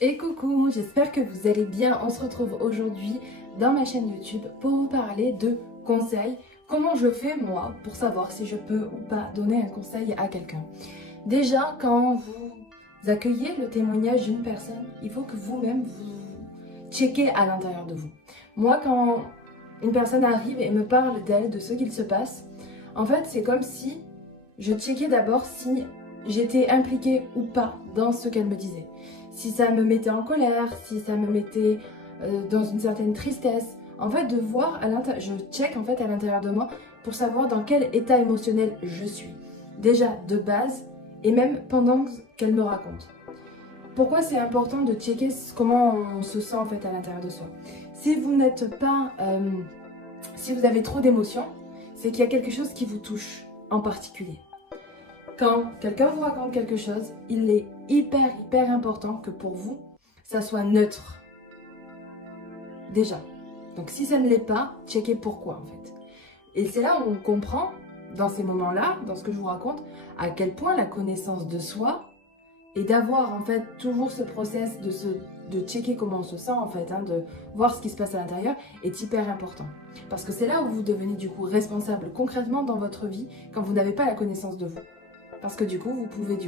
Et coucou, j'espère que vous allez bien. On se retrouve aujourd'hui dans ma chaîne YouTube pour vous parler de conseils. Comment je fais moi pour savoir si je peux ou pas donner un conseil à quelqu'un. Déjà, quand vous accueillez le témoignage d'une personne, il faut que vous-même vous checkez à l'intérieur de vous. Moi, quand une personne arrive et me parle d'elle, de ce qu'il se passe, en fait, c'est comme si je checkais d'abord si j'étais impliquée ou pas dans ce qu'elle me disait. Si ça me mettait en colère, si ça me mettait dans une certaine tristesse. En fait, de voir à l'intérieur, je check en fait à l'intérieur de moi pour savoir dans quel état émotionnel je suis. Déjà de base et même pendant qu'elle me raconte. Pourquoi c'est important de checker comment on se sent en fait à l'intérieur de soi. Si vous n'êtes pas, si vous avez trop d'émotions, c'est qu'il y a quelque chose qui vous touche en particulier. Quand quelqu'un vous raconte quelque chose, il est hyper important que pour vous, ça soit neutre. Déjà. Donc si ça ne l'est pas, checkez pourquoi en fait. Et c'est là où on comprend, dans ces moments-là, dans ce que je vous raconte, à quel point la connaissance de soi et d'avoir en fait toujours ce process de checker comment on se sent en fait, de voir ce qui se passe à l'intérieur est hyper important. Parce que c'est là où vous devenez du coup responsable concrètement dans votre vie quand vous n'avez pas la connaissance de vous. Parce que du coup, vous pouvez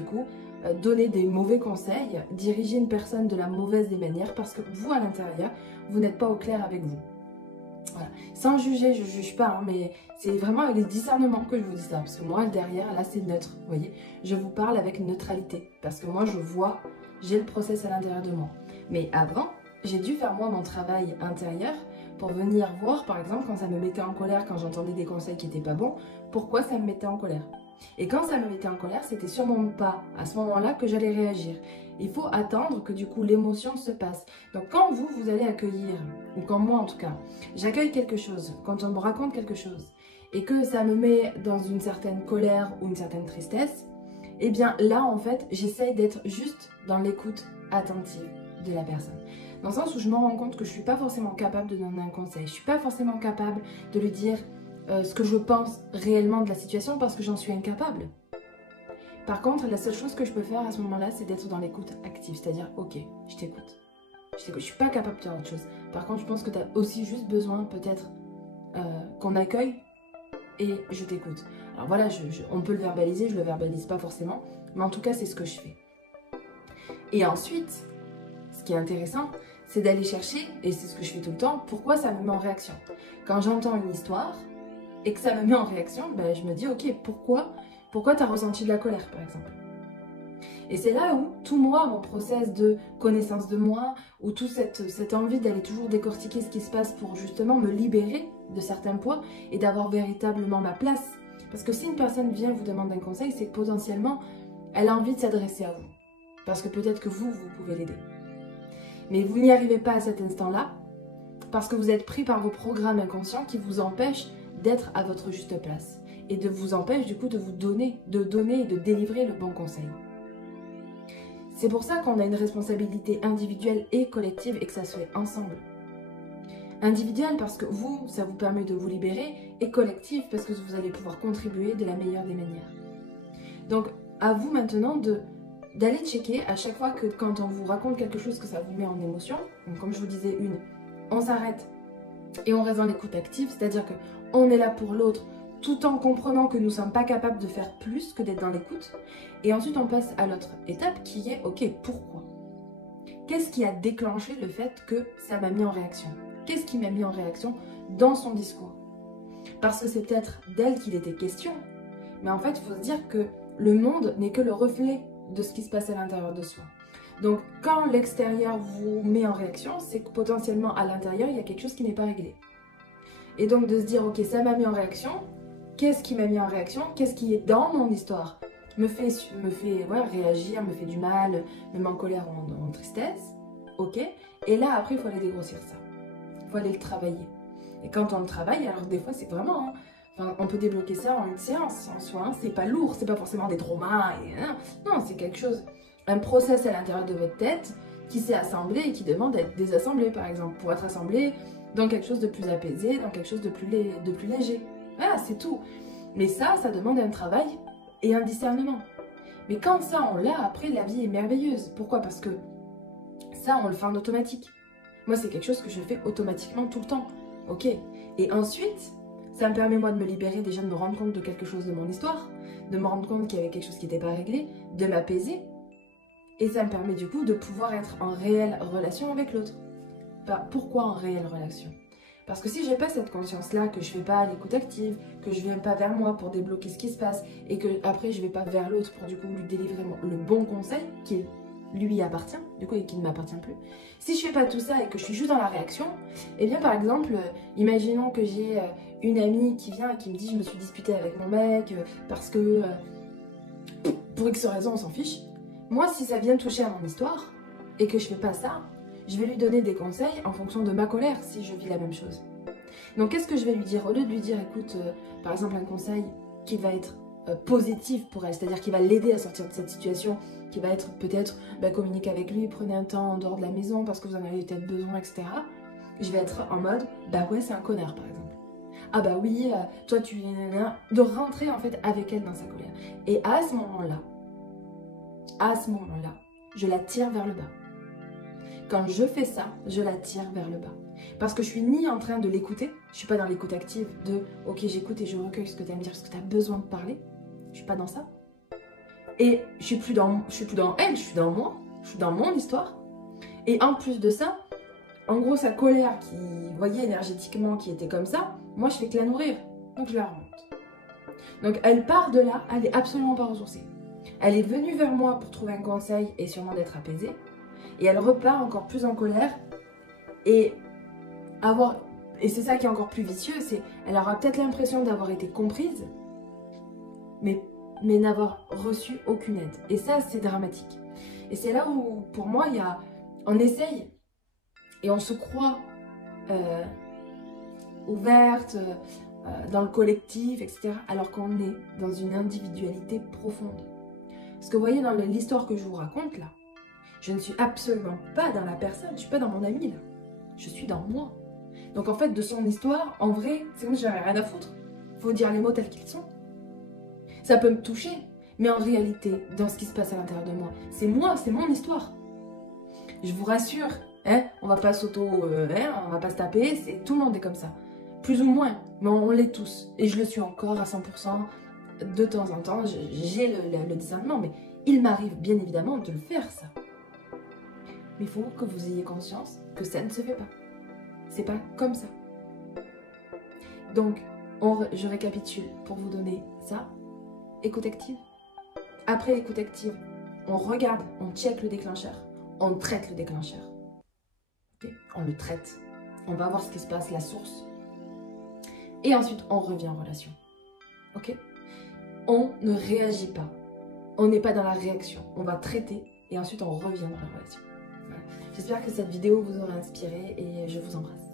donner des mauvais conseils, diriger une personne de la mauvaise des manières parce que vous, à l'intérieur, vous n'êtes pas au clair avec vous. Voilà. Sans juger, je ne juge pas, mais c'est vraiment avec les discernements que je vous dis ça. Parce que moi, derrière, là, c'est neutre, vous voyez. Je vous parle avec neutralité. Parce que moi, je vois, j'ai le process à l'intérieur de moi. Mais avant, j'ai dû faire moi mon travail intérieur pour venir voir, par exemple, quand ça me mettait en colère, quand j'entendais des conseils qui n'étaient pas bons, pourquoi ça me mettait en colère. Et quand ça me mettait en colère, c'était sûrement pas à ce moment-là que j'allais réagir. Il faut attendre que du coup l'émotion se passe. Donc quand vous allez accueillir, ou quand moi en tout cas, j'accueille quelque chose, quand on me raconte quelque chose, et que ça me met dans une certaine colère ou une certaine tristesse, eh bien là en fait, j'essaye d'être juste dans l'écoute attentive de la personne. Dans le sens où je me rends compte que je ne suis pas forcément capable de donner un conseil, je ne suis pas forcément capable de lui dire ce que je pense réellement de la situation parce que j'en suis incapable. Par contre, la seule chose que je peux faire à ce moment-là, c'est d'être dans l'écoute active, c'est-à-dire, ok, je t'écoute. Je suis pas capable de faire autre chose. Par contre, je pense que tu as aussi juste besoin peut-être qu'on accueille et je t'écoute. Alors voilà, on peut le verbaliser, je le verbalise pas forcément, mais en tout cas, c'est ce que je fais. Et ensuite, ce qui est intéressant, c'est d'aller chercher, et c'est ce que je fais tout le temps, pourquoi ça me met en réaction. Quand j'entends une histoire, et que ça me met en réaction, ben, je me dis ok, pourquoi tu as ressenti de la colère par exemple. Et c'est là où tout moi, mon process de connaissance de moi, ou toute cette envie d'aller toujours décortiquer ce qui se passe pour justement me libérer de certains poids et d'avoir véritablement ma place. Parce que si une personne vient vous demander un conseil, c'est que potentiellement elle a envie de s'adresser à vous. Parce que peut-être que vous pouvez l'aider. Mais vous n'y arrivez pas à cet instant-là parce que vous êtes pris par vos programmes inconscients qui vous empêchent d'être à votre juste place et de vous empêche du coup de vous donner et de délivrer le bon conseil. C'est pour ça qu'on a une responsabilité individuelle et collective et que ça se fait ensemble. Individuelle parce que vous, ça vous permet de vous libérer et collective parce que vous allez pouvoir contribuer de la meilleure des manières. Donc à vous maintenant d'aller checker à chaque fois que quand on vous raconte quelque chose que ça vous met en émotion, donc comme je vous disais on s'arrête et on reste dans l'écoute active, c'est-à-dire qu'on est là pour l'autre tout en comprenant que nous ne sommes pas capables de faire plus que d'être dans l'écoute. Et ensuite, on passe à l'autre étape qui est, ok, pourquoi? Qu'est-ce qui a déclenché le fait que ça m'a mis en réaction? Qu'est-ce qui m'a mis en réaction dans son discours? Parce que c'est peut-être d'elle qu'il était question, mais en fait, il faut se dire que le monde n'est que le reflet de ce qui se passe à l'intérieur de soi. Donc, quand l'extérieur vous met en réaction, c'est que potentiellement à l'intérieur, il y a quelque chose qui n'est pas réglé. Et donc de se dire, ok, ça m'a mis en réaction, qu'est-ce qui m'a mis en réaction? Qu'est-ce qui est dans mon histoire me fait réagir, me fait du mal, me met en colère ou en tristesse? Ok. Et là, après, il faut aller dégrossir ça. Il faut aller le travailler. Et quand on le travaille, alors des fois, c'est vraiment... on peut débloquer ça en une séance en soi. C'est pas lourd, c'est pas forcément des traumas. Non, c'est quelque chose... Un process à l'intérieur de votre tête qui s'est assemblé et qui demande d'être désassemblé, par exemple, pour être assemblé dans quelque chose de plus apaisé, dans quelque chose de plus léger. Voilà, c'est tout. Mais ça demande un travail et un discernement. Mais quand ça, on l'a, après, la vie est merveilleuse. Pourquoi? Parce que Ça, on le fait en automatique. Moi, c'est quelque chose que je fais automatiquement tout le temps. Ok. Et ensuite, ça me permet moi de me libérer, déjà de me rendre compte de quelque chose de mon histoire, de me rendre compte qu'il y avait quelque chose qui n'était pas réglé, de m'apaiser. Et ça me permet du coup de pouvoir être en réelle relation avec l'autre. Pourquoi en réelle relation? Parce que si j'ai pas cette conscience-là, que je fais pas l'écoute active, que je viens pas vers moi pour débloquer ce qui se passe, et que après je vais pas vers l'autre pour du coup lui délivrer le bon conseil qui lui appartient, du coup et qui ne m'appartient plus. Si je fais pas tout ça et que je suis juste dans la réaction, eh bien par exemple, imaginons que j'ai une amie qui vient et qui me dit je me suis disputée avec mon mec parce que pour X raison on s'en fiche. Moi si ça vient toucher à mon histoire et que je fais pas ça, je vais lui donner des conseils en fonction de ma colère si je vis la même chose. Donc qu'est-ce que je vais lui dire? Au lieu de lui dire, écoute, par exemple un conseil qui va être positif pour elle, c'est-à-dire qui va l'aider à sortir de cette situation, qui va être peut-être, communiquer avec lui, prenez un temps en dehors de la maison parce que vous en avez peut-être besoin, etc. Je vais être en mode, bah ouais c'est un connard par exemple. Ah bah oui, toi tu es... De rentrer en fait avec elle dans sa colère. Et à ce moment-là, je la tire vers le bas. Quand je fais ça, je la tire vers le bas. Parce que je suis ni en train de l'écouter, je suis pas dans l'écoute active de « Ok, j'écoute et je recueille ce que tu as à me dire, ce que tu as besoin de parler. » Je suis pas dans ça. Et je suis plus dans elle, je suis dans moi, je suis dans mon histoire. Et en plus de ça, en gros, sa colère qui, vous voyez, énergétiquement, qui était comme ça, moi, je fais que la nourrir. Donc, je la remonte. Donc, elle part de là, elle est absolument pas ressourcée. Elle est venue vers moi pour trouver un conseil et sûrement d'être apaisée. Et elle repart encore plus en colère et c'est ça qui est encore plus vicieux, c'est elle aura peut-être l'impression d'avoir été comprise, mais n'avoir reçu aucune aide. Et ça, c'est dramatique. Et c'est là où, pour moi, on essaye et on se croit ouverte, dans le collectif, etc. Alors qu'on est dans une individualité profonde. Parce que vous voyez, dans l'histoire que je vous raconte là, je ne suis absolument pas dans la personne, je ne suis pas dans mon ami là. Je suis dans moi. Donc en fait, de son histoire, en vrai, c'est comme si j'avais rien à foutre. Faut dire les mots tels qu'ils sont. Ça peut me toucher, mais en réalité, dans ce qui se passe à l'intérieur de moi, c'est mon histoire. Je vous rassure, on va pas on va pas se taper, tout le monde est comme ça. Plus ou moins, mais on l'est tous. Et je le suis encore à 100%. De temps en temps, j'ai le discernement, mais il m'arrive bien évidemment de le faire ça. Mais il faut que vous ayez conscience que ça ne se fait pas. C'est pas comme ça. Donc, je récapitule pour vous donner ça. Écoute active. Après l'écoute active, on regarde, on check le déclencheur. On traite le déclencheur. Okay? On le traite. On va voir ce qui se passe, la source. Et ensuite, on revient en relation. Ok? On ne réagit pas. On n'est pas dans la réaction. On va traiter et ensuite on revient dans la relation. Voilà. J'espère que cette vidéo vous aura inspiré et je vous embrasse.